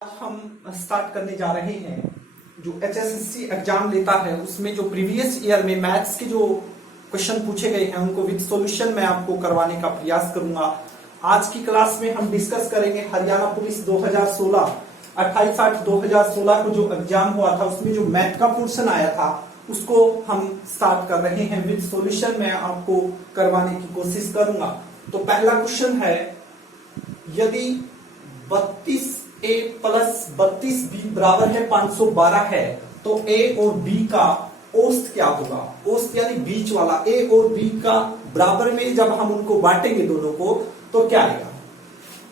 आज हम स्टार्ट करने जा रहे हैं जो HSSC एग्जाम लेता है उसमें जो प्रीवियस ईयर में मैथ्स के जो क्वेश्चन पूछे गए हैं उनको विद सॉल्यूशन मैं आपको करवाने का प्रयास करूंगा। आज की क्लास में हम डिस्कस करेंगे हरियाणा पुलिस 2016 28/8/2016 को जो एग्जाम हुआ था उसमें जो मैथ का पोर्शन आया था उसको हम स्टार्ट कर रहे हैं विद सॉल्यूशन मैं आपको करवाने की कोशिश करूंगा। तो पहला क्वेश्चन है, यदि 32A प्लस 32B बराबर है 512 है तो A और B का औसत क्या होगा। औसत यानी बीच वाला A और B का बराबर में जब हम उनको बांटेंगे दोनों को तो क्या आएगा।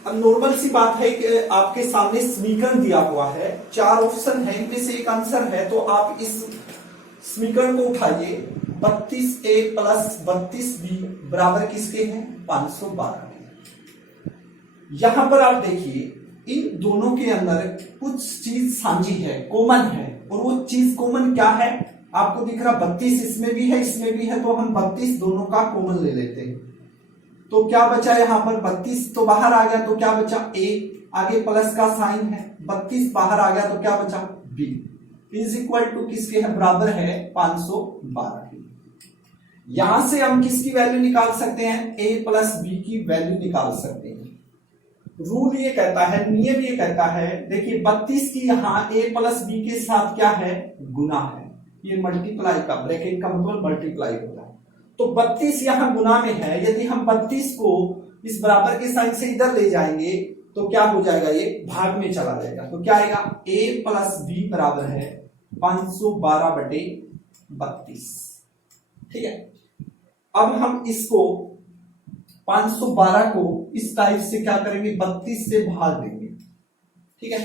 अब नॉर्मल सी बात है कि आपके सामने समीकरण दिया हुआ है, 4 ऑप्शन है, इनमें से एक आंसर है, तो आप इस समीकरण को उठाइए। 32A प्लस 32B बराबर किसके हैं 512। यहां पर आप देखिए इन दोनों के अंदर कुछ चीज साझी है, कॉमन है, और वो चीज कॉमन क्या है आपको दिख रहा। 32 इसमें भी है इसमें भी है, तो हम 32 दोनों का कॉमन ले लेते हैं। तो क्या बचा यहां पर 32 तो बाहर आ गया, तो क्या बचा A, आगे प्लस का साइन है, 32 बाहर आ गया तो क्या बचा B इज इक्वल टू किसके है बराबर है 512 के। यहां से हम किसकी वैल्यू निकाल सकते हैं, A प्लस B की वैल्यू निकाल सकते हैं। रूल ये कहता है, नियम ये कहता है, देखिए 32 की यहाँ A प्लस B के साथ क्या है गुना है, ये मल्टीप्लाई का ब्रैकेट का मतलब मल्टीप्लाई होता है। तो 32 यहाँ गुना में है, यदि हम 32 को इस बराबर के साइन से इधर ले जाएंगे तो क्या हो जाएगा, ये भाग में चला जाएगा। तो क्या आएगा A प्लस B बराबर है 512/32। ठीक है, अब हम इसको 512 को इस टाइप से क्या करेंगे 32 से भाग देंगे। ठीक है,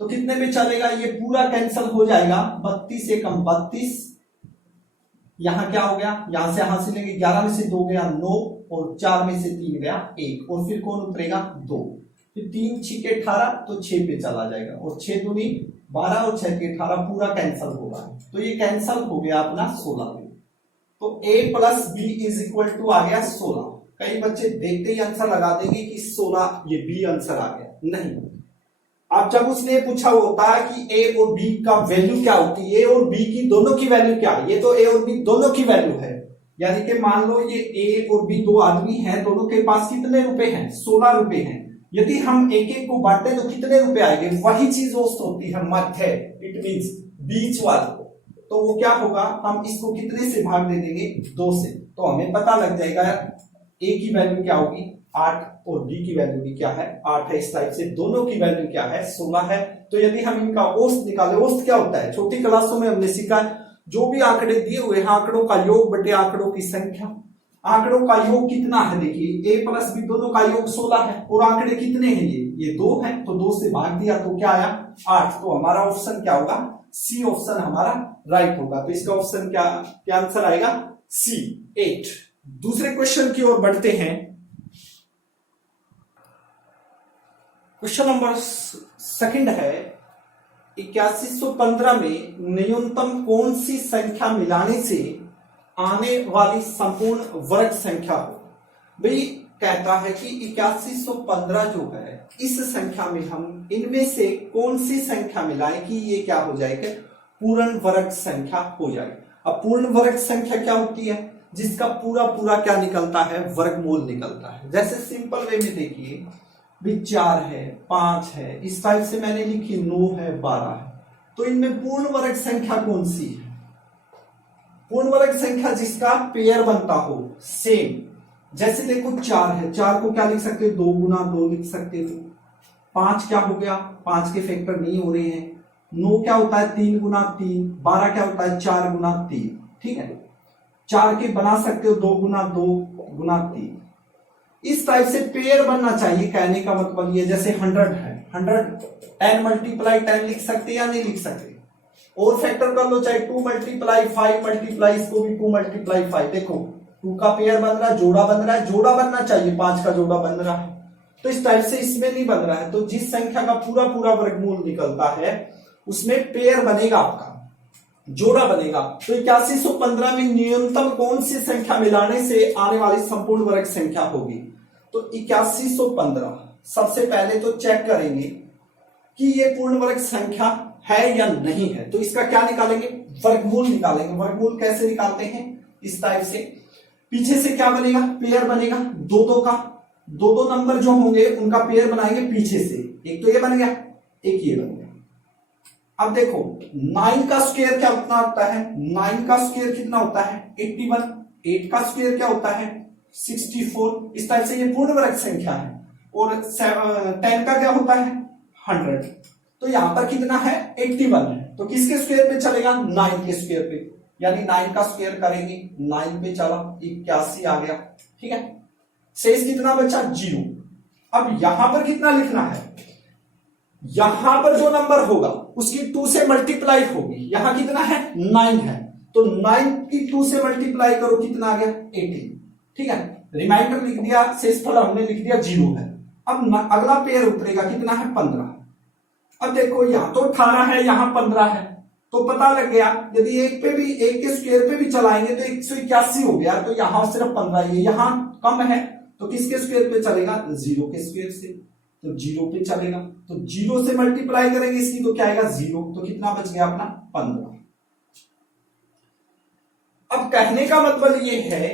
तो कितने में चलेगा, ये पूरा कैंसिल हो जाएगा, 32 से कम 32, यहां क्या हो गया, यहां से यहां से लेंगे, 11 में से 2 गया 9 और 4 में से 3 गया 1 और फिर कौन उतरेगा 2, फिर 3 6 के 18 तो 6 पे चला जाएगा और 6 दूनी 12 और 6 के 18 पूरा कैंसिल होगा, तो ये कैंसिल हो गया अपना 16 में। तो A plus B is equal to आ गया 16। कई बच्चे देखते ही आंसर लगा देंगे कि 16 ये B आंसर आ गया, नहीं। अब जब उसने पूछा होता है कि A और B का वैल्यू क्या होती है, A और B की दोनों की वैल्यू क्या है, ये तो A और B दोनों की वैल्यू है, यानी कि मान लो ये A और B दो आदमी हैं, दोनों के पास कितने रुपए हैं 16 रुपए हैं। यदि हम एक एक को बांटे तो कितने रुपए आएंगे, वही चीज औसत होती है, मध्य, इट मींस बीच वाले को। तो वो क्या होगा, हम इसको कितने से भाग दे देंगे 2 से, तो हमें पता लग जाएगा A की वैल्यू क्या होगी 8 और B की वैल्यू भी क्या है 8 है। इस टाइप से दोनों की वैल्यू क्या है 16 है। तो यदि हम इनका औसत निकाले, औसत क्या होता है छोटी क्लासों में हमने सीखा, जो भी आंकड़े दिए हुए हैं आंकड़ों का योग बटे आंकड़ों की संख्या। आंकड़ों का योग कितना है, देखिए A प्लस B दोनों का योग 16 है और आंकड़े कितने हैं, ये 2 है, तो 2 से भाग दिया तो क्या आया 8। तो हमारा ऑप्शन क्या होगा, सी ऑप्शन हमारा राइट होगा। तो इसका ऑप्शन क्या आंसर आएगा C 8। दूसरे क्वेश्चन की ओर बढ़ते हैं। क्वेश्चन नंबर 2 है, 8115 में न्यूनतम कौन सी संख्या मिलाने से आने वाली संपूर्ण वर्ग संख्या हो। भाई कहता है कि 8115 जो है इस संख्या में हम इनमें से कौन सी संख्या मिलाएं कि ये क्या हो जाएगा पूर्ण वर्ग संख्या हो जाएगी। अब पूर्ण वर्ग संख्या क्या होती है, जिसका पूरा पूरा क्या निकलता है वर्गमूल निकलता है। जैसे सिंपल वे में देखिए भी 4 है 5 है, इस टाइप से मैंने लिखी 9 है 12 है, तो इनमें पूर्ण वर्ग संख्या कौन सी है, पूर्ण वर्ग संख्या जिसका पेयर बनता हो सेम। जैसे देखो 4 है, 4 को क्या लिख सकते हो 2 गुना 2 लिख सकते हो। 5 क्या हो गया, 5 के फैक्टर नहीं हो रहे हैं। 9 क्या होता है 3 गुना 3। 12 क्या होता है 4 गुना 3। ठीक है, 4 के बना सकते हो 2 गुना 2 गुना 3। इस टाइप से पेयर बनना चाहिए, कहने का मतलब ये। जैसे 100 है, 100 10 मल्टीप्लाई 10 लिख सकते या नहीं लिख सकते, और फैक्टर कर लो, चाहे 2 मल्टीप्लाई 5 मल्टीप्लाई, इसको भी 2 मल्टीप्लाई 5। देखो 2 का पेयर बन रहा है, जोड़ा बन रहा है, जोड़ा बनना चाहिए, 5 का जोड़ा बन रहा है, तो इस टाइप से इसमें नहीं बन रहा है। तो जिस संख्या का पूरा पूरा वर्गमूल निकलता है उसमें पेयर बनेगा, आपका जोड़ा बनेगा। तो 8115 में न्यूनतम कौन सी संख्या मिलाने से आने वाली संपूर्ण वर्ग संख्या होगी। तो 8115 सबसे पहले तो चेक करेंगे कि ये पूर्ण वर्ग संख्या है या नहीं है, तो इसका क्या निकालेंगे, वर्गमूल निकालेंगे। वर्गमूल कैसे निकालते हैं, इस टाइप से, पीछे से क्या बनेगा, पेयर बनेगा, दो दो का, दो दो नंबर जो होंगे उनका पेयर बनाएंगे पीछे से, एक तो ये बन गया, एक ये बन गया। अब देखो 9 का स्क्वायर क्या उतना होता है, 9 का स्क्वायर कितना होता है 81, 8 का स्क्वायर क्या होता है 64, इस टाइप से ये पूर्ण वर्ग संख्या है। और 10 का क्या होता है 100, तो यहां पर कितना है 81 है, तो किसके स्क्वायर पे चलेगा 9 के स्क्वायर पे, यानी 9 का स्क्वायर करेंगे 9 पे चला 81 आ गया, ठीक है। शेष कितना बचा 0। अब यहां पर कितना लिखना है, यहां पर जो नंबर होगा उसकी 2 से मल्टीप्लाई होगी, यहां कितना है 9 है, तो 9 की 2 से मल्टीप्लाई करो कितना आ गया 80, ठीक है। रिमाइंडर लिख दिया, शेषफल हमने लिख दिया 0 है। अब अगला पेयर उतरेगा कितना है 15। अब देखो यहां तो 18 है, यहां 15 है, तो पता लग गया यदि एक पे भी, एक के स्क्वायर पे भी चलाएंगे तो 181 हो गया, तो यहां सिर्फ 15 ही, यहां कम है तो किसके स्क्वायर पे चलेगा 0 के स्क्वायर से, तो 0 पे चलेगा, तो 0 से मल्टीप्लाई करेंगे इसकी तो क्या आएगा 0, तो कितना बच गया अपना 15। अब कहने का मतलब ये है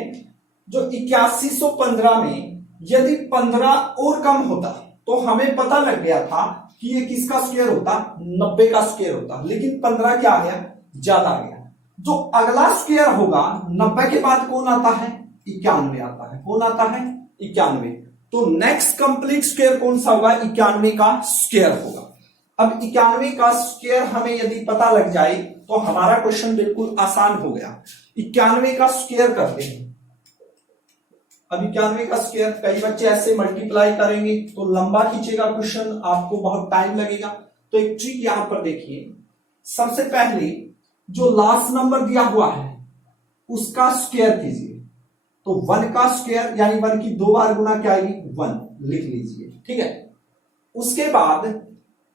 जो 8115 में यदि 15 और कम होता तो हमें पता लग गया था कि ये किसका स्क्वायर होता 90 का स्क्वायर होता, लेकिन 15 क्या आ गया ज्यादा आ गया। जो अगला स्क्वायर होगा 90 के बाद कौन आता है 91 आता है, कौन आता है 91, तो नेक्स्ट कंप्लीट स्क्वायर कौन सा होगा 91 का स्क्वायर होगा। अब 91 का स्क्वायर हमें यदि पता लग जाए तो हमारा क्वेश्चन बिल्कुल आसान हो गया। 91 का स्क्वायर करते हैं, अब 91 का स्क्वायर, कई बच्चे ऐसे मल्टीप्लाई करेंगे तो लंबा खींचेगा क्वेश्चन, आपको बहुत टाइम लगेगा। तो एक ट्रिक यहां पर देखिए, सबसे पहले जो लास्ट नंबर दिया हुआ है उसका स्क्वायर कीजिए, तो 1 का स्क्वायर यानी 1 की 2 बार गुना क्या आएगी 1 लिख लीजिए, ठीक है। उसके बाद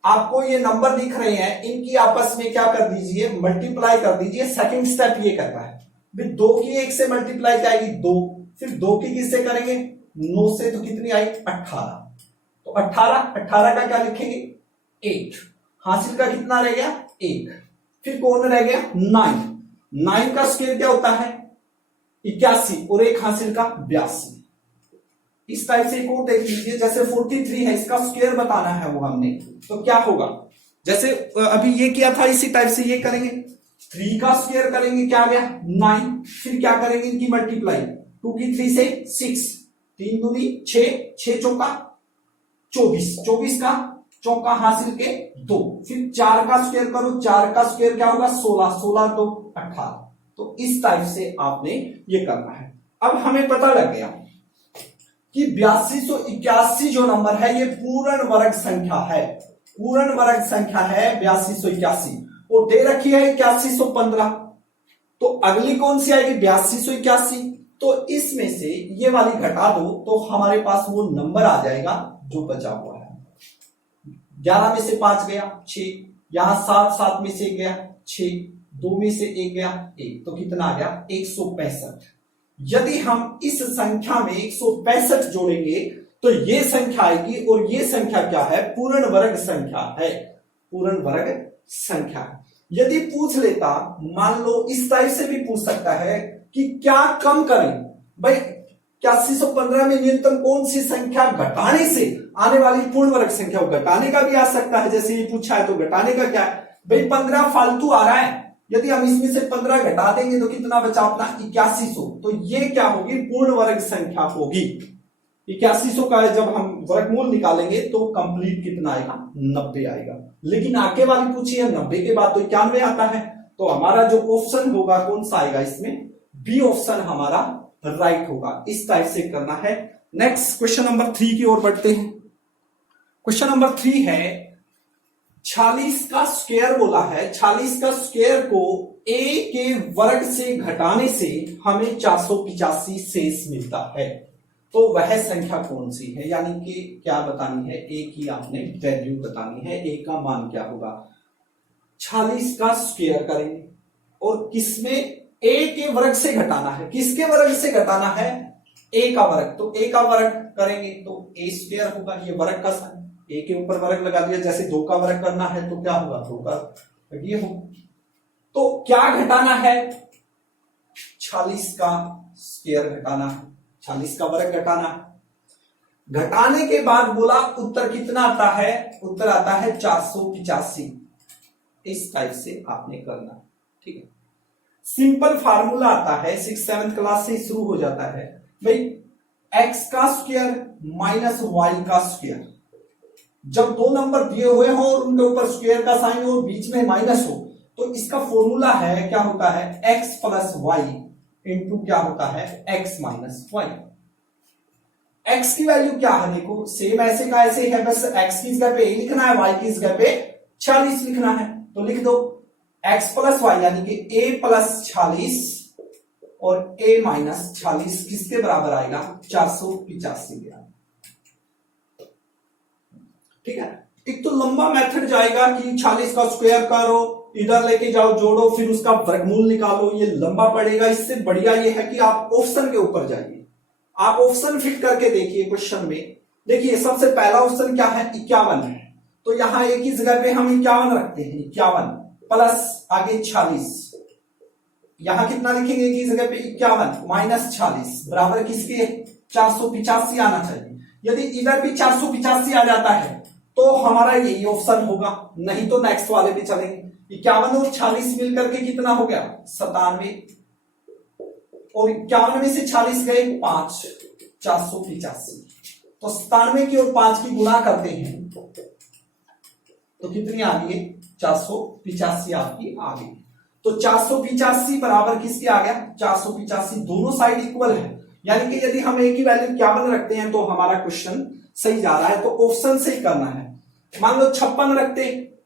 आपको ये नंबर दिख रहे हैं, इनकी आपस में क्या कर दीजिए मल्टीप्लाई कर दीजिए। सेकंड स्टेप ये करना है, 2 की 1 से मल्टीप्लाई क्या आएगी 2, फिर 2 की किससे करेंगे 9 से, तो कितनी आई 18, तो 18 का क्या लिखेंगे 8, हासिल का कितना रह गया 1, फिर कौन रह गया 9 का स्क्वायर क्या होता है 81 और 1 हासिल का 82। इस टाइप से एक और देख लीजिए, जैसे 43 है इसका स्क्वायर बताना है वो हमने, तो क्या होगा जैसे अभी ये किया था इसी टाइप से ये करेंगे, 3 का स्क्वायर करेंगे क्या आ गया 9, फिर क्या करेंगे इनकी मल्टीप्लाई, 2 की 3 से 6, 3 दूनी 6, 6 चौका 24, 24 का चौका हासिल के 2, फिर 4 का स्क्वायर करो, 4 का स्क्वायर क्या होगा 16, 16 2 18, तो इस टाइप से आपने ये करना है। अब हमें पता लग गया कि 8281 जो नंबर है ये पूर्ण वर्ग संख्या है, पूर्ण वर्ग संख्या है 8281, और दे रखी है 8115, तो अगली कौन सी आएगी 8281, तो इसमें से ये वाली घटा दो तो हमारे पास वो नंबर आ जाएगा जो बचा हुआ है। 11 में से 5 गया 6, यहां 7 में से 1 गया 6, 2 में से 1 गया 1, तो कितना आ गया 165। यदि हम इस संख्या में 165 जोड़ेंगे तो ये संख्या आएगी, और ये संख्या क्या है पूर्ण वर्ग संख्या है, पूर्ण वर्ग संख्या। यदि पूछ लेता, मान लो इस टाइप से भी पूछ सकता है कि क्या कम करें भाई, 8115 में न्यूनतम कौन सी संख्या घटाने से आने वाली पूर्ण वर्ग संख्या, वो घटाने का भी आ सकता है, जैसे ये पूछा है तो घटाने का क्या है भाई 15 फालतू आ रहा है, यदि हम इसमें से 15 घटा देंगे तो कितना बचा अपना 8100, तो ये क्या होगी पूर्ण वर्ग संख्या होगी। 8100 का जब हम वर्गमूल निकालेंगे तो कंप्लीट कितना आएगा 90 आएगा, लेकिन आगे वाली पूछी है 90 के बाद तो 91 आता है, तो हमारा जो ऑप्शन होगा कौन सा आएगा इसमें, बी ऑप्शन हमारा राइट होगा। इस टाइप से करना है। नेक्स्ट क्वेश्चन नंबर 3 की ओर बढ़ते हैं। क्वेश्चन नंबर 3 है 46 का स्क्वायर बोला है, 46 का स्क्वायर को a के वर्ग से घटाने से हमें 485 शेष मिलता है, तो वह संख्या कौन सी है, यानी कि क्या बतानी है a की आपने वैल्यू बतानी है, a का मान क्या होगा। 46 का स्क्वायर करेंगे और किसमें a के वर्ग से घटाना है, किसके वर्ग से घटाना है a का वर्ग, तो a का वर्ग करेंगे तो a स्क्वायर होगा, ये वर्ग का ए के ऊपर वर्ग लगा दिया, जैसे 2 का वर्ग करना है तो क्या होगा 2 का ये हो। तो क्या घटाना है, 46 का स्क्वायर घटाना है, 46 का वर्ग घटाना है। घटाने के बाद बोला उत्तर कितना आता है, उत्तर आता है 485। इस टाइप से आपने करना, ठीक है। सिंपल फार्मूला आता है 6-7 क्लास से शुरू हो जाता है भाई, एक्स का स्क्वायर माइनस वाई का स्क्वायर। जब दो नंबर दिए हुए हो और उनके ऊपर स्क्वायर का साइन हो, बीच में माइनस हो, तो इसका फॉर्मूला है क्या होता है, एक्स प्लस वाई इंटू क्या होता है, एक्स माइनस वाई। एक्स की वैल्यू क्या है, देखो सेम ऐसे का ऐसे है, बस एक्स की जगह पे ए लिखना है, वाई की जगह पे 46 लिखना है। तो लिख दो एक्स प्लस वाई यानी कि ए प्लस 46 और ए माइनस 46 किसके बराबर आएगा, 485 के बराबर। ठीक है, एक तो लंबा मेथड जाएगा कि 46 का स्क्वायर करो, इधर लेके जाओ जोड़ो, फिर उसका वर्गमूल निकालो, ये लंबा पड़ेगा। इससे बढ़िया ये है कि आप ऑप्शन के ऊपर जाइए, आप ऑप्शन फिट करके देखिए क्वेश्चन में। देखिए सबसे पहला ऑप्शन क्या है, 51 है, तो यहां एक ही जगह पे हम 51 रखते हैं, 51 प्लस आगे 46, यहां कितना लिखेंगे की जगह पे 51 माइनस 46 बराबर किसके, 485 आना चाहिए। यदि इधर भी 485 आ जाता है तो हमारा यही ऑप्शन होगा, नहीं तो नेक्स्ट वाले पे चलेंगे। 51 और 46 मिलकर के कितना हो गया, 97, और 51 में से 46 गए 5, 485। तो 97 की और 5 की गुणा करते हैं तो कितनी आ गई, 485 आपकी आ गई। तो 485 बराबर किसके आ गया, 485। दोनों साइड इक्वल है, यानी कि यदि हम एक ही वैल्यू 51 रखते हैं तो हमारा क्वेश्चन सही जा रहा है। तो ऑप्शन से ही करना है। मान लो 56 रखते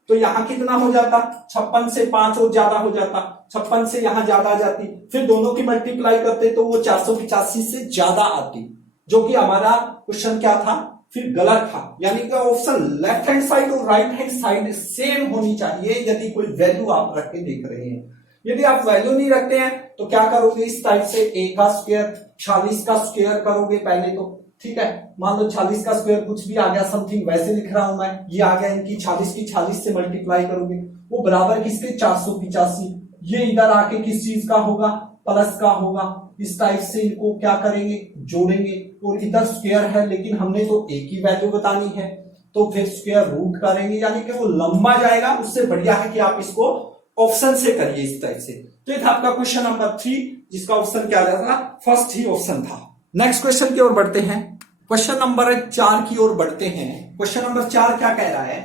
तो यहां कितना हो जाता, 56 से 5 और ज्यादा हो जाता, 56 से यहां ज्यादा आ जाती, फिर दोनों की मल्टीप्लाई करते तो वो 485 से ज्यादा आती, जो कि हमारा क्वेश्चन क्या था, फिर गलत था। यानी कि ऑप्शन लेफ्ट हैंड साइड और राइट हैंड साइड सेम होनी चाहिए यदि कोई वैल्यू आप रख के देख रहे हैं। यदि आप वैल्यू नहीं रखते हैं तो क्या करोगे, इस टाइप से ए का स्क्वायर 46 का स्क्वायर करोगे पहले तो, ठीक है। मान लो 46 का स्क्वायर कुछ भी आ गया, समथिंग वैसे लिख रहा हूं मैं, ये आ गया, इनकी 46 की 46 से मल्टीप्लाई करोगे, वो बराबर किसके, 485। ये इधर आके किस चीज का होगा, प्लस का होगा। इस टाइप से इनको क्या करेंगे, जोड़ेंगे, और इधर स्क्वायर है लेकिन हमने तो एक ही वैल्यू बतानी है, तो फिर स्क्वायर रूट करेंगे, यानी कि वो लंबा जाएगा। उससे बढ़िया है कि आप इसको ऑप्शन से करिए इस टाइप से। तो ये था आपका क्वेश्चन नंबर 3, जिसका ऑप्शन क्या था, फर्स्ट ही ऑप्शन था। नेक्स्ट क्वेश्चन की ओर बढ़ते हैं, क्वेश्चन नंबर 4 की ओर बढ़ते हैं। क्वेश्चन नंबर 4 क्या कह रहा है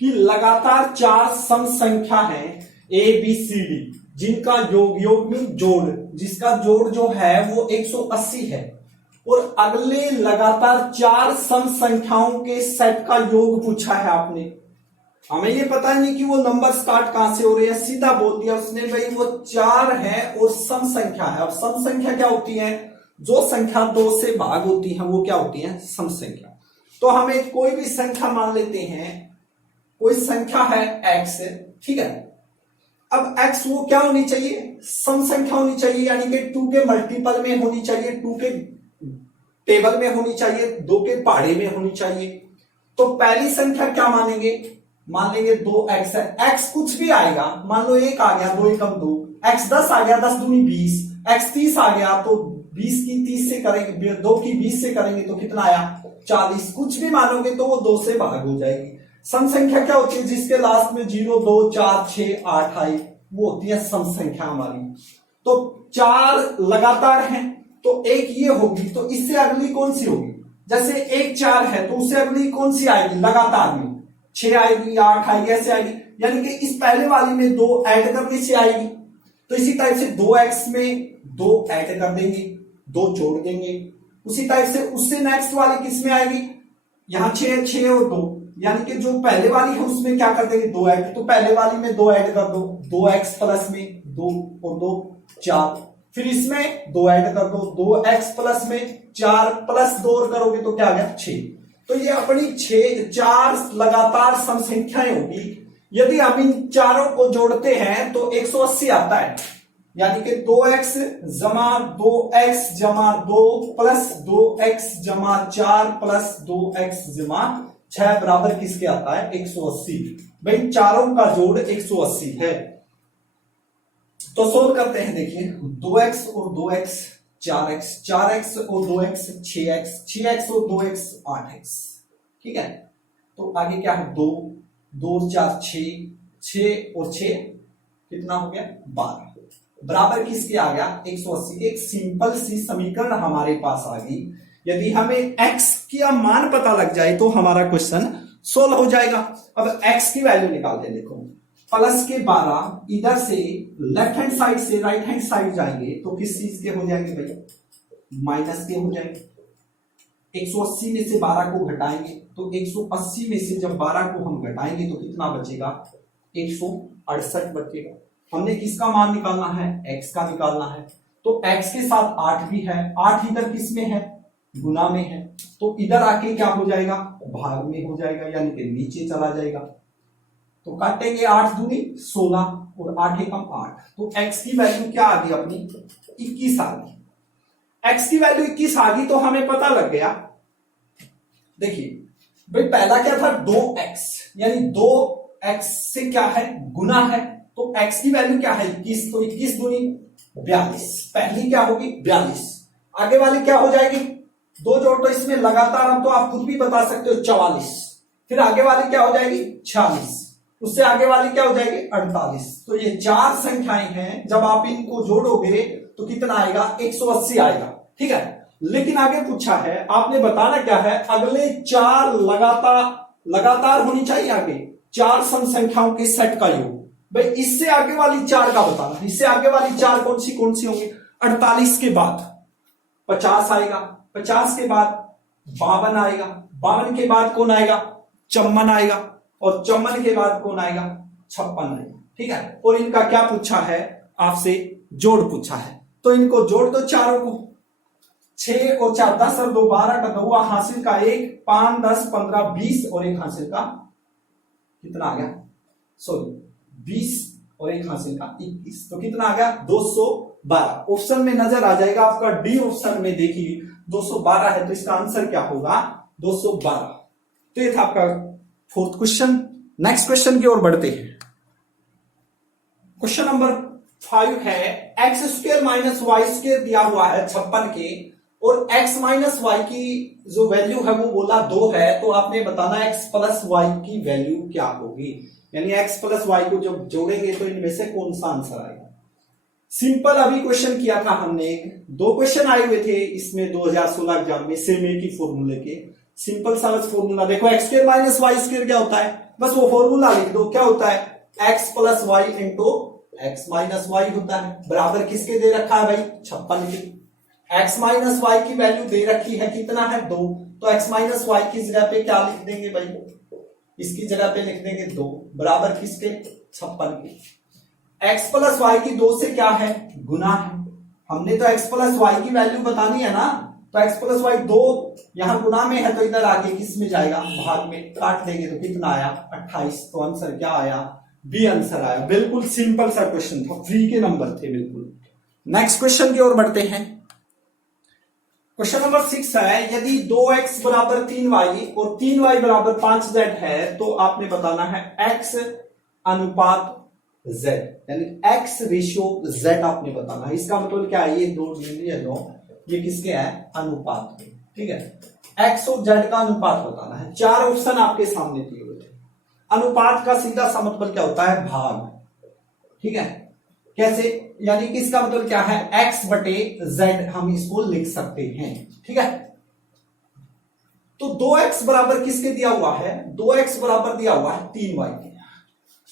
कि लगातार 4 सम संख्या है ए बी सी डी, जिनका योग में जोड़, जिसका जोड़ जो है वो 180 है, और अगले लगातार 4 सम संख्याओं के सेट का योग पूछा है आपने। हमें ये पता नहीं कि वो नंबर स्टार्ट कहां से हो रहे हैं, सीधा बोल दिया उसने भाई वो 4 है और सम संख्या है। अब सम संख्या क्या होती है, जो संख्या 2 से भाग होती है वो क्या होती है, सम संख्या। तो हमें कोई भी संख्या मान लेते हैं, कोई संख्या है x, ठीक है। अब x वो क्या होनी चाहिए, सम संख्या होनी चाहिए, यानी कि 2 के मल्टीपल में होनी चाहिए, 2 के टेबल में होनी चाहिए, 2 के पहाड़े में होनी चाहिए। तो पहली संख्या क्या मानेंगे, मान लेंगे 2x है, x कुछ भी आएगा, मान लो 1 आ गया, 2 एकम 2, x 10 आ गया, 10 दूनी 20, x 30 आ गया तो 20 की 30 से करेंगे, 2 की 20 से करेंगे तो कितना आया, 40। कुछ भी मानोगे तो वो 2 से भाग हो जाएगी। सम संख्या क्या होती है, जिसके लास्ट में 0, 2, 4, 6, 8 आई, वो होती है सम संख्या हमारी। तो 4 लगातार हैं तो एक ये होगी, तो इससे अगली कौन सी होगी, जैसे 1 4 है तो उससे अगली कौन सी आएगी, लगातार में 6 आएगी, 8 आएगी, ऐसे आएगी, यानी कि इस पहले वाली में 2 ऐड करने से आएगी। तो इसी टाइप से 2x में 2 ऐड कर देंगे, 2 जोड़ देंगे। उसी टाइप से उससे नेक्स्ट वाली किस में आएगी, यहां 6 और 2, यानी कि जो पहले वाली है उसमें क्या कर देंगे, 2 ऐड। तो पहले वाली में 2 ऐड कर दो, 2x प्लस में 2 और 2 4, फिर इसमें 2 ऐड कर दो, 2x प्लस में 4 प्लस 2 और करोगे तो क्या आ गया 6। तो ये अपनी 4 लगातार सम संख्याएं होगी। यदि हम इन चारों को जोड़ते हैं तो 180 आता है, यानी कि 2x जमा 2x जमा 2 प्लस 2x जमा 4 प्लस 2x जमा 6 बराबर किसके आता है 180। भाई चारों का जोड़ 180 है। तो सोल्व करते हैं। देखिए 2x और 2x 4x, 4x और 2x 6x, 6x और 2x 8x। ठीक है, तो आगे क्या है 2, 2 और 4 6, 6 और 6 कितना हो गया 12 बराबर किसके आ गया 180। एक सिंपल सी समीकरण हमारे पास आ गई। यदि हमें x का मान पता लग जाए तो हमारा क्वेश्चन सोल्व हो जाएगा। अब x की वैल्यू निकालते हैं। देखो प्लस के 12 इधर से लेफ्ट हैंड साइड से राइट हैंड साइड जाएंगे तो किस चीज के हो जाएंगे भैया, माइनस के हो जाएंगे। 180 में से 12 को घटाएंगे तो 180 में से जब 12 को हम घटाएंगे तो कितना बचेगा 168 बचेगा। हमने किसका मान निकालना है x का निकालना है। तो x के साथ 8 भी है, 8 इधर किस में है गुना में है, तो इधर आके क्या हो जाएगा भाग में हो जाएगा, यानी कि नीचे चला जाएगा। तो काटेंगे 8 दूनी 16 और 8 एकम 8, तो x की वैल्यू क्या आ गई अपनी 21 आ गई। x की वैल्यू 21 आ गई तो हमें पता लग गया। देखिए भाई पहला क्या था 2x, यानी 2x से क्या है गुना है, तो x की वैल्यू क्या है 21, तो 21 दूनी 42, पहली क्या होगी 42, आगे वाली क्या हो जाएगी 2 जोड़ तो इसमें लगातार हम तो आप खुद भी बता सकते हो 44, फिर आगे वाली क्या हो जाएगी 46, उससे आगे वाली क्या हो जाएगी 48। तो ये 4 संख्याएं हैं, जब आप इनको जोड़ोगे तो कितना आएगा 180 आएगा। ठीक है, लेकिन आगे पूछा है आपने बताना क्या है, अगले 4 लगातार होनी चाहिए आगे 4 सम संख्याओं के सेट का योग। भाई इससे आगे वाली 4 का बताना, इससे आगे वाली 4 कौन सी होंगी 48 के बाद 50 आएगा, 50 के बाद 52 आएगा, 52 के बाद कौन आएगा 54 आएगा, और 54 के बाद कौन आएगा 56 आएगा। ठीक है, और इनका क्या पूछा है आपसे जोड़ पूछा है, तो इनको जोड़ दो चारों को, 6 और 4 10 और 2 12 का 2 हासिल का 1, 5 10 15 20 और 1 हासिल का कितना आ गया 20 और 1 हासिल का 21, तो कितना आ गया 212। ऑप्शन में नजर आ जाएगा आपका डी ऑप्शन में, देखिए 212 है तो इसका आंसर क्या होगा 212। तो ये था आपका 4th क्वेश्चन। नेक्स्ट क्वेश्चन की ओर बढ़ते हैं। क्वेश्चन नंबर 5 है x square minus y square दिया हुआ है 56 के, और x माइनस वाई की जो वैल्यू है वो बोला 2 है, तो आपने बताना x प्लस वाई की वैल्यू क्या होगी, यानी x प्लस वाई को जब जोड़ेंगे तो इनमें से कौन सा आंसर आएगा। सिंपल अभी क्वेश्चन किया था हमने, 2 क्वेश्चन आए हुए थे इसमें 2016 एग्जाम में सेम एक ही फॉर्मूले के, सिंपल सा फॉर्मूला देखो x square minus y square क्या होता है, बस वो फॉर्मूला लिख दो, क्या होता है x plus y into x minus y होता है, बराबर किसके दे रखा है भाई 56 के। एक्स माइनस वाई की वैल्यू दे रखी है कितना है 2, तो एक्स माइनस वाई की जगह पे क्या लिख देंगे भाई, इसकी जगह पे लिख देंगे 2 बराबर किसके 56 के। एक्स प्लस वाई की 2 से क्या है गुना है, हमने तो एक्स प्लस वाई की वैल्यू बतानी है ना, तो एक्स प्लस वाई 2 यहां गुना में है तो इधर आगे किस में जाएगा भाग में, काट देंगे तो कितना आया 28, तो आंसर क्या आया बी आंसर आया। बिल्कुल सिंपल सा क्वेश्चन था, फ्री के नंबर थे बिल्कुल। नेक्स्ट क्वेश्चन की ओर बढ़ते हैं। क्वेश्चन नंबर 6 है यदि 2x बराबर 3y और 3y बराबर 5z है तो आपने बताना है x अनुपात z, यानी x रेशियो z आपने बताना है। इसका मतलब क्या है, ये दो ये किसके है अनुपात में। ठीक है, x और z का अनुपात बताना है। 4 ऑप्शन आपके सामने दिए हुए थे। अनुपात का सीधा सा मतलब क्या होता है भाग। ठीक है, कैसे, यानी कि इसका मतलब क्या है x बटे z हम इसको लिख सकते हैं। ठीक है, तो 2x बराबर किसके दिया हुआ है, 2x बराबर दिया हुआ है 3y के।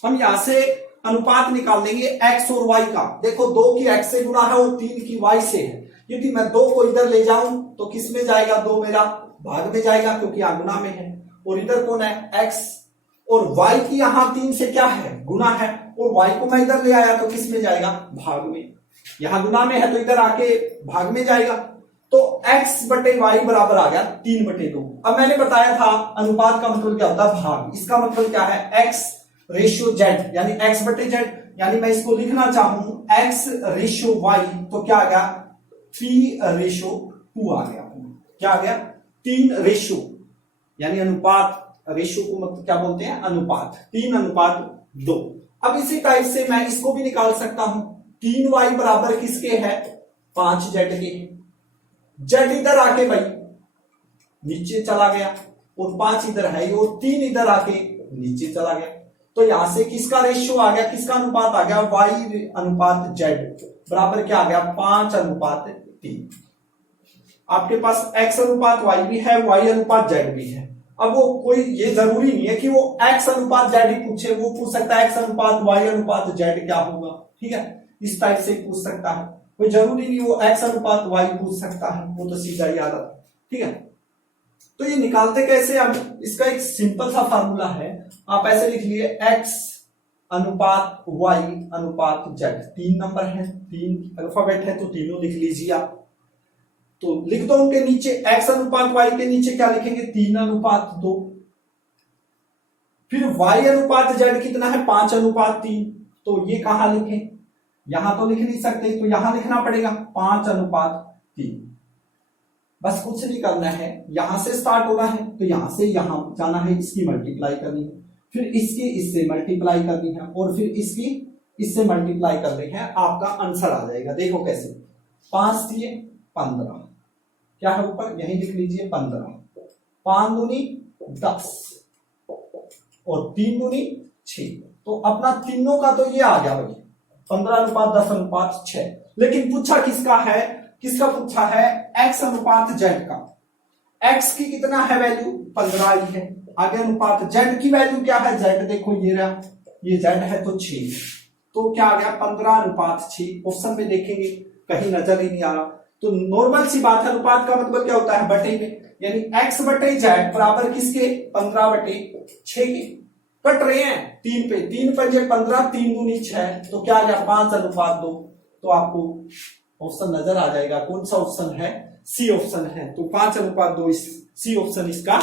हम यहां से अनुपात निकाल लेंगे x और y का। देखो 2 की x से गुणा है और 3 की y से है, यदि मैं 2 को इधर ले जाऊं तो किस में जाएगा 2 मेरा भाग में जाएगा क्योंकि यहां गुना में है, और इधर कौन है x, और y की यहां 3 से क्या है गुना है, और y को मैं इधर ले आया तो किस में जाएगा भाग में, यहां गुना में है तो इधर आके भाग में जाएगा। तो x बटे y बराबर आ गया 3 बटे 2। अब मैंने बताया था अनुपात का मतलब क्या होता है भाग, इसका मतलब क्या है x रेशियो z, यानी x बटे z, यानी मैं इसको लिखना चाहूं x रेशियो y तो क्या आ गया 3 रेशियो 2 आ गया। क्या आ गया 3 रेशियो, यानी अनुपात रेशियो को मतलब क्या बोलते हैं, अनुपात, 3:2। अब इसी टाइप से मैं इसको भी निकाल सकता हूं, 3y बराबर किसके है, 5z के। z इधर आके भाई नीचे चला गया और 5 इधर है और 3 इधर आके नीचे चला गया। तो यहां से किसका रेशियो आ गया, किसका अनुपात आ गया, y अनुपात z बराबर क्या आ गया, 5:3। आपके पास x अनुपात y भी है, y अनुपात z भी है। अब वो कोई ये जरूरी नहीं है कि वो x अनुपात z ही पूछे, वो पूछ सकता है x अनुपात y अनुपात z क्या होगा, ठीक है, इस टाइप से पूछ सकता है। कोई जरूरी नहीं वो x अनुपात y पूछ सकता है, वो तो सीधा ही आता है, ठीक है। तो ये निकालते कैसे, हम इसका एक सिंपल सा फार्मूला है, आप ऐसे लिख लिए x अनुपात y अनुपात z, 3 नंबर है, 3 अल्फाबेट है तो तीनों लिख लीजिए आप। तो लिख दो उनके नीचे, x अनुपात y के नीचे क्या लिखेंगे, 3:2। फिर y अनुपात z कितना है, 5:3। तो ये कहां लिखें, यहां तो लिख नहीं सकते, तो यहां लिखना पड़ेगा 5:3। बस कुछ नहीं करना है, यहां से स्टार्ट होना है तो यहां से यहां जाना है, इसकी मल्टीप्लाई करनी है, फिर इसकी इससे मल्टीप्लाई करनी है और फिर इसकी इससे मल्टीप्लाई करनी है, आपका आंसर आ जाएगा। देखो कैसे, 5 दिए 15, क्या है ऊपर, यही लिख लीजिए 15, 5 दूनी 10 और 3 दूनी 6। तो अपना तीनों का तो ये आ गया भाई, 15:10:6। लेकिन पूछा किसका है, किसका पूछा है, x अनुपात z का। x की कितना है वैल्यू, 15 ही है। आगे अनुपात z की वैल्यू क्या है, z देखो ये रहा, ये z है तो 6, तो क्या आ गया 15:6। ऑप्शन में देखेंगे कहीं नजर ही नहीं आ रहा, तो नॉर्मल सी बात है, अनुपात का मतलब क्या होता है, बटे में, यानी x बटे z बराबर किसके, 15/6 के। कट रहे हैं 3 पे, 3 पंजे 15, 3 दूनी 6, तो क्या आ गया 5:2। तो आपको ऑप्शन नजर आ जाएगा, कौन सा ऑप्शन है, सी ऑप्शन है। तो 5:2 सी ऑप्शन इसका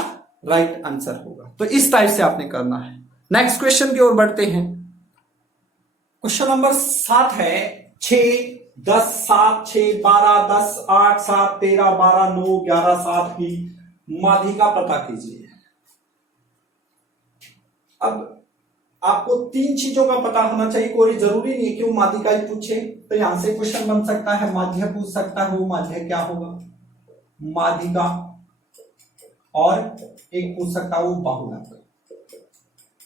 राइट आंसर होगा। तो इस टाइप से आपने करना है। नेक्स्ट क्वेश्चन की ओर बढ़ते हैं। क्वेश्चन नंबर 7 है, 6 10 7 6 12 10 8 7 13 12 9 11 7 की माध्यिका पता कीजिए। अब आपको 3 चीजों का पता होना चाहिए, कोई जरूरी नहीं है कि वो माध्यिका ही पूछे। तो यहां से क्वेश्चन बन सकता है, माध्य पूछ सकता है, वो माध्य क्या होगा, माध्यिका, और एक पूछ सकता है वो बाहुलक।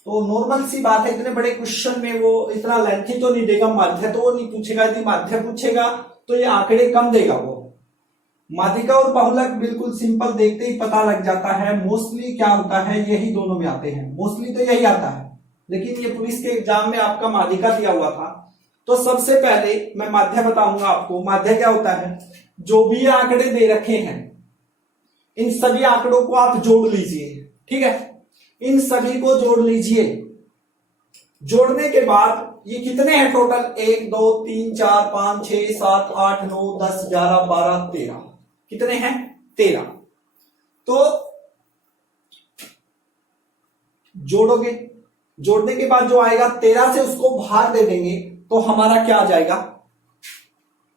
तो नॉर्मल सी बात है, इतने बड़े क्वेश्चन में वो इतना लेंथी तो नहीं देगा, माध्य तो वो नहीं पूछेगा। यदि माध्य पूछेगा तो ये आंकड़े कम देगा वो। माध्यिका और बाहुलक बिल्कुल सिंपल, देखते ही पता लग जाता है। मोस्टली क्या होता है, यही दोनों में आते हैं, मोस्टली तो यही आता है। लेकिन ये पुलिस के एग्जाम में आपका माध्यिका दिया हुआ था, तो सबसे पहले मैं माध्य बताऊंगा आपको। माध्य क्या होता है, जो भी आंकड़े दे रखे हैं इन सभी आंकड़ों को आप जोड़ लीजिए, ठीक है, इन सभी को जोड़ लीजिए। जोड़ने के बाद ये कितने हैं टोटल, 1 2 3 4 5 6 7 8 9 10 11 12 13, कितने हैं 13। तो जोड़ोगे, जोड़ने के बाद जो आएगा 13 से उसको भाग दे देंगे तो हमारा क्या आ जाएगा,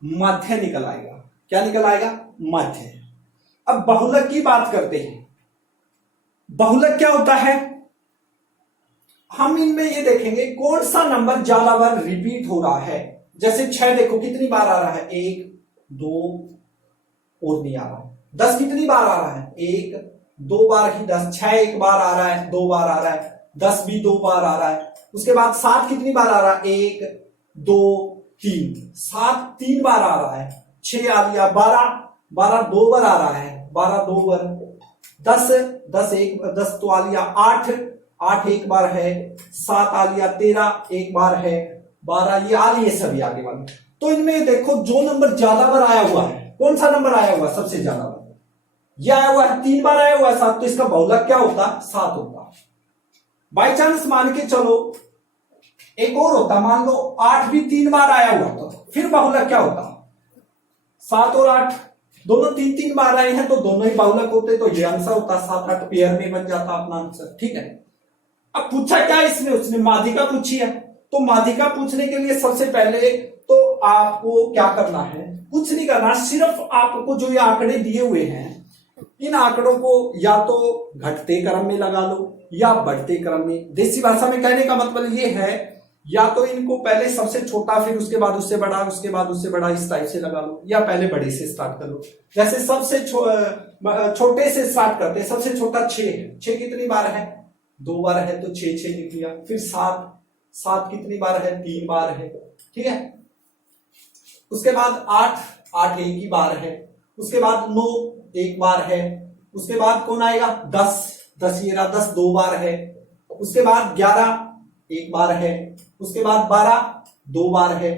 माध्य निकल आएगा। क्या निकल आएगा, माध्य। अब बहुलक की बात करते हैं। बहुलक क्या होता है, हम इनमें ये देखेंगे कौन सा नंबर ज्यादा बार रिपीट हो रहा है। जैसे 6 देखो कितनी बार आ रहा है, 1 2 और नहीं आ रहा है। 10 कितनी बार आ रहा है, 1 2 बार ही 10। 6 1 बार आ रहा है, 2 बार आ रहा है। 10 भी 2 बार आ रहा है। उसके बाद 7 कितनी बार आ रहा है, 1 2 3। 7 3 बार आ रहा है। 6 आ लिया, 12 2 बार आ रहा है, 12 2 बार। 10 10 तो आ लिया, 8 एक बार है। 7 आ लिया, 13 एक बार है। 12 ये आ लिए सभी आगे वाले। तो इनमें देखो जो नंबर ज्यादा बार आया हुआ है, कौन सा नंबर आया हुआ सबसे ज्यादा बार, ये आया हुआ है, 3 बार आया हुआ है 7, तो इसका बहुलक क्या होता, 7 होता। बाई चांस मान के चलो एक और होता, मान लो 8 भी 3 बार आया हुआ, तो फिर बहुलक क्या होता, 7 और 8 दोनों 3 बार आए हैं तो दोनों ही बहुलक होते, तो ये आंसर होता 7 8 पेयर में बन जाता अपना आंसर, ठीक है। अब पूछा क्या इसने, उसने माध्यिका पूछी है। तो माध्यिका पूछने के लिए सबसे पहले तो आपको क्या करना है, कुछ नहीं करना, सिर्फ आपको जो ये आंकड़े दिए हुए हैं इन आंकड़ों को या तो घटते क्रम में लगा लो या बढ़ते क्रम में। देसी भाषा में कहने का मतलब ये है, या तो इनको पहले सबसे छोटा, फिर उसके बाद उससे बड़ा, उसके बाद उससे बड़ा, इस टाइप से लगा लो, या पहले बड़े से स्टार्ट कर लो। जैसे सबसे छोटे से स्टार्ट करते हैं, सबसे छोटा 6 है, 6 कितनी बार है, 2 बार है, तो 6 6 लिख लिया। फिर 7, 7 कितनी बार है, 3 बार है, ठीक है। उसके बाद 8, 8 एक ही बार है। उसके बाद 9 एक बार है। उसके बाद कौन आएगा, 10, 10 ये रहा, 10 2 बार है। उसके बाद 11 एक बार है। उसके बाद 12 2 बार है।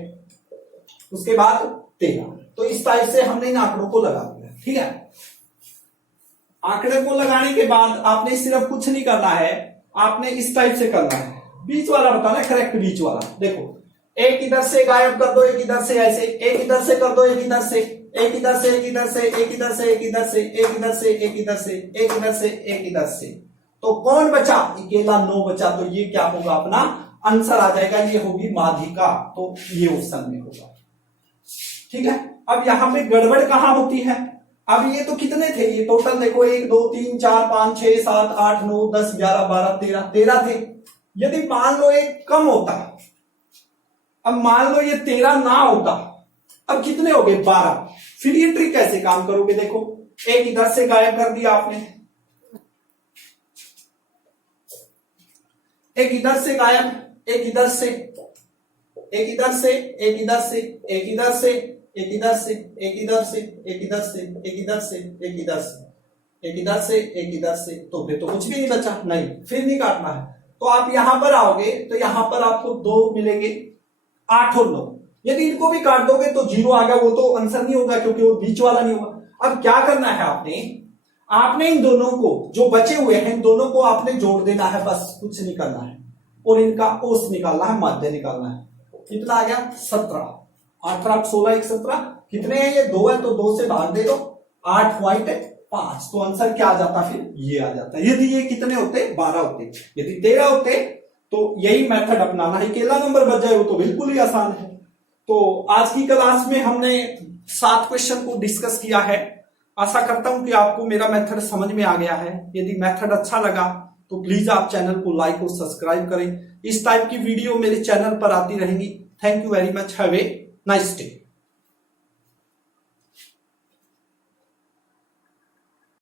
उसके बाद 13। तो इस टाइप से हमने इन आंकड़ों को लगा दिया, ठीक है। आंकड़े को लगाने के बाद आपने सिर्फ कुछ नहीं करना है, आपने इस टाइप से करना है, बीच वाला बताना, करेक्ट बीच वाला। देखो, एक इधर से गायब कर दो, एक इधर से, ऐसे एक इधर से कर दो, एक इधर से, एक इधर से, एक इधर से, एक इधर से, एक इधर से, एक इधर से, एक इधर से, एक इधर से, एक इधर से। तो कौन बचा, अकेला 9 बचा। तो ये क्या होगा, अपना आंसर आ जाएगा, ये होगी माध्यिका। तो ये ऑप्शन में होगा, ठीक है। अब यहां पे गड़बड़ कहां होती है, अब ये तो कितने थे, ये टोटल देखो 1 2 3 4 5 6 7 8 9 10 11 12 13 13 थे। यदि मान लो एक कम होता, अब मान लो ये 13 ना होता, अब कितने हो गए, 12। फिर ये ट्रिक कैसे काम करोगे, देखो एक इधर से गायब कर दिया आपने, एक इधर से गायब, एक इधर से, एक इधर से, एक इधर से, एक इधर से, एक इधर से, एक इधर से, एक इधर से, एक इधर से, एक इधर से, एक इधर से, एक इधर से। तो फिर तो कुछ भी नहीं बचा, नहीं, फिर नहीं काटना है। तो आप यहां पर आओगे तो यहां पर आपको 2 मिलेंगे, 8 और 9। यदि इनको भी काट दोगे तो 0 आ गया, वो तो आंसर नहीं होगा क्योंकि वो बीच वाला नहीं होगा। अब क्या करना है, आपने इन दोनों को, जो बचे हुए हैं इन दोनों को आपने जोड़ देना है, बस कुछ नहीं करना है। और इनका औसत निकालना है, माध्य निकालना है। कितना आ गया, 17। 8 8 16 1 17 कितने हैं, ये 2 है, तो 2 से भाग दे दो, 8 व्हाइट है 5। तो आंसर क्या आ जाता, फिर ये आ जाता। यदि ये कितने होते, 12 होते, यदि 13 होते तो यही मेथड अपनाना है, अकेला नंबर बच जाए, वो तो बिल्कुल ही आसान है। तो आज की क्लास में हमने 7 क्वेश्चन को डिस्कस किया है। आशा करता हूं कि आपको मेरा मेथड समझ में आ गया है। यदि मेथड अच्छा लगा तो प्लीज आप चैनल को लाइक और सब्सक्राइब करें। इस टाइप की वीडियो मेरे चैनल पर आती रहेंगी। Thank you very much, have a nice day.